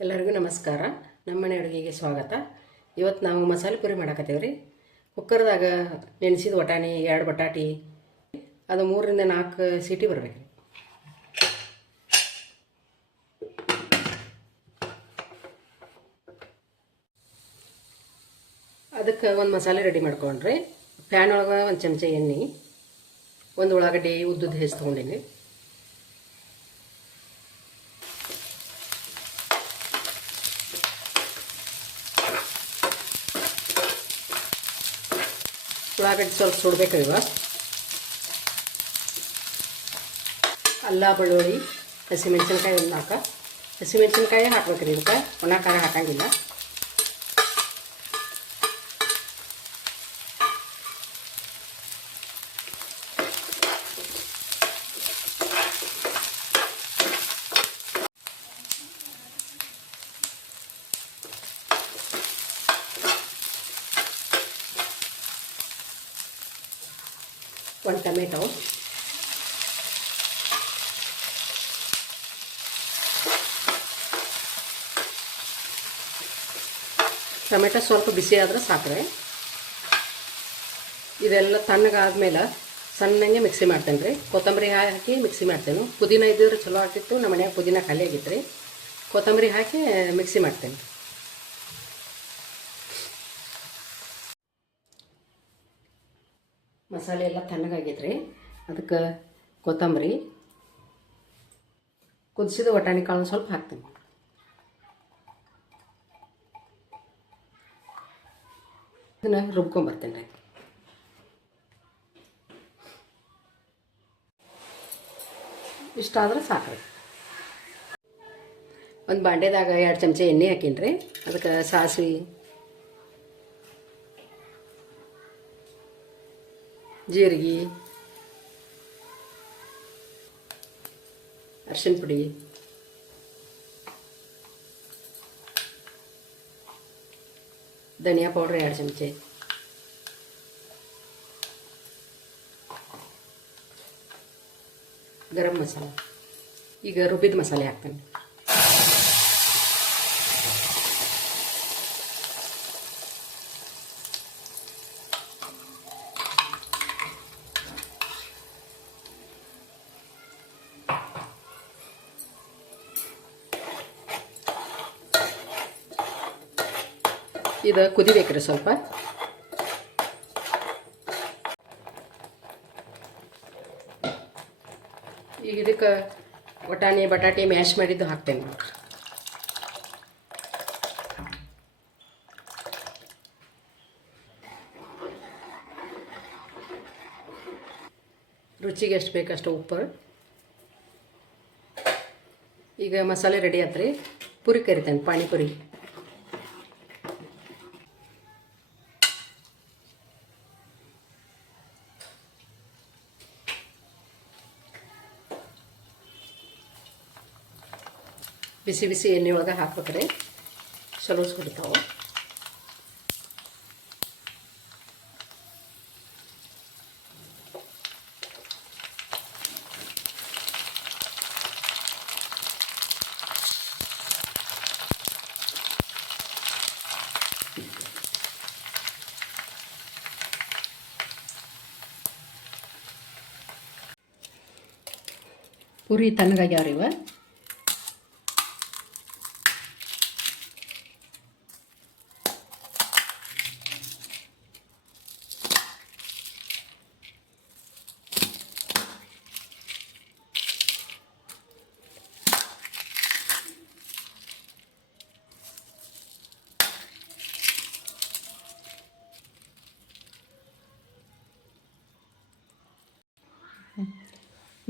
ಎಲ್ಲರಿಗೂ ನಮಸ್ಕಾರ. ನಮ್ಮನೆ ಅಡುಗೆಗೆ ಸ್ವಾಗತ. ಇವತ್ತು ನಾವು ಮಸಾಲೆ ಪುರಿ ಮಾಡಕತ್ತೇವೆ ರೀ. ಕುಕ್ಕರ್ದಾಗ ನೆನೆಸಿದ ವಟಾಣಿ 2 ಬಟಾಟಿ ಅದು 3 ರಿಂದ 4 ಸೀಟಿ ಬರಬೇಕು. ಅದಕ್ಕೆ ಒಂದು ಮಸಾಲೆ ರೆಡಿ ಮಾಡ್ಕೊಂಡ್ರಿ. ಪ್ಯಾನ್ ಒಳಗೆ 1 ಚಮಚ ಎಣ್ಣೆ, 1 ಉಳ್ಳಾಗಡ್ಡಿ ಉದ್ದುದ್ದು ಹೆಚ್ಚು ತೊಗೊಂಡಿನಿ. ಉಳ್ಳಾಗಡ್ಡಿ ಸ್ವಲ್ಪ ಸುಡಬೇಕು. ಇವಾಗ ಅಲ್ಲ, ಬೆಳ್ಳುಳ್ಳಿ, ಹಸಿಮೆಣಸಿನ್ಕಾಯಿ 4 ಹಸಿಮೆಣಸಿನ್ಕಾಯಿ ಹಾಕ್ಬೇಕ್ರಿ. ಇದಕ್ಕೆ ಒಣ ಖಾರ ಹಾಕಂಗಿಲ್ಲ. ಒಂದು ಟೊಮೆಟೊ, ಸ್ವಲ್ಪ ಬಿಸಿ ಆದ್ರೆ ಸಾಕ್ರೆ. ಇದೆಲ್ಲ ತಣ್ಣಗಾದ್ಮೇಲೆ ಸಣ್ಣಗೆ ಮಿಕ್ಸಿ ಮಾಡ್ತೇನೆ ರೀ. ಕೊತ್ತಂಬರಿ ಹಾಕಿ ಮಿಕ್ಸಿ ಮಾಡ್ತೇನೆ. ಪುದೀನ ಇದ್ದಿದ್ರೆ ಚಲೋ ಆಗ್ತಿತ್ತು. ನಮ್ಮ ಮನ್ಯಾಗ ಪುದೀನ ಖಾಲಿ ಆಗಿತ್ತು ರೀ. ಕೊತ್ತಂಬರಿ ಹಾಕಿ ಮಿಕ್ಸಿ ಮಾಡ್ತೇನೆ. ಮಸಾಲೆ ಎಲ್ಲ ತಣ್ಣಗಾಗೈತ್ರಿ. ಅದಕ್ಕೆ ಕೊತ್ತಂಬರಿ, ಕುದಿಸಿದ ವಟಾಣಿ ಕಾಳು ಸ್ವಲ್ಪ ಹಾಕ್ತೀನಿ. ಇದನ್ನು ರುಬ್ಕೊಂಬರ್ತೇನೆ ರೀ. ಇಷ್ಟಾದ್ರೆ ಸಾಕ್ರಿ. ಒಂದು ಬಾಂಡೆದಾಗ 2 ಚಮಚ ಎಣ್ಣೆ ಹಾಕೀನಿ ರೀ. ಅದಕ್ಕೆ ಸಾಸಿವೆ, ಜೀರಿಗೆ, ಅರಿಶಿನ ಪುಡಿ, ಧನಿಯಾ ಪೌಡ್ರ್ 2 ಚಮಚ, ಗರಂ ಮಸಾಲ. ಈಗ ರುಬ್ಬಿದ ಮಸಾಲೆ ಹಾಕ್ತೇನೆ. ಇದು ಕುದಿಬೇಕ್ರಿ ಸ್ವಲ್ಪ. ಈಗ ಇದಕ್ಕೆ ವಟಾಣಿ ಬಟಾಟೆ ಮ್ಯಾಶ್ ಮಾಡಿದ್ದು ಹಾಕ್ತೇನೆ. ರುಚಿಗೆ ಎಷ್ಟು ಬೇಕಷ್ಟು ಉಪ್ಪು. ಈಗ ಮಸಾಲೆ ರೆಡಿ ಆತ್ರಿ. ಪುರಿ ಕರಿತೇನೆ, ಪಾನಿಪುರಿ. ಬಿಸಿ ಬಿಸಿ ಎಣ್ಣೆ ಒಳಗೆ ಹಾಕ್ಬೇಕ್ರೆ ಚಲೋ ಸುಡ್ತಾವೆ. ಪುರಿ ತಣ್ಣಗಾಗ್ಯಾವ್ರಿ ಇವ.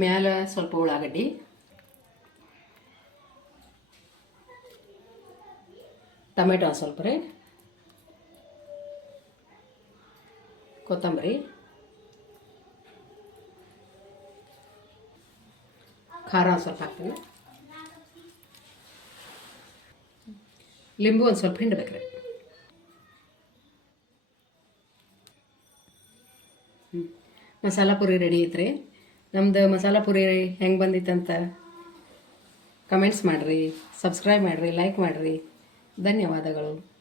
ಮ್ಯಾಲೆ ಸ್ವಲ್ಪ ಉಳ್ಳಾಗಡ್ಡಿ, ಟೊಮೆಟೊ ಸ್ವಲ್ಪ ರೀ, ಕೊತ್ತಂಬರಿ, ಖಾರ ಸ್ವಲ್ಪ ಹಾಕ್ತೀನಿ. ಲಿಂಬು ಒಂದು ಸ್ವಲ್ಪ ಹಿಂಡ್ಬೇಕ್ರಿ. ಮಸಾಲ ಪುರಿ ರೆಡಿ ಐತ್ರಿ. ನಮ್ದು ಮಸಾಲ ಪುರಿ ಹೆಂಗೆ ಬಂದಿತ್ತಂತ ಕಮೆಂಟ್ಸ್ ಮಾಡಿರಿ, ಸಬ್ಸ್ಕ್ರೈಬ್ ಮಾಡಿರಿ, ಲೈಕ್ ಮಾಡಿರಿ. ಧನ್ಯವಾದಗಳು.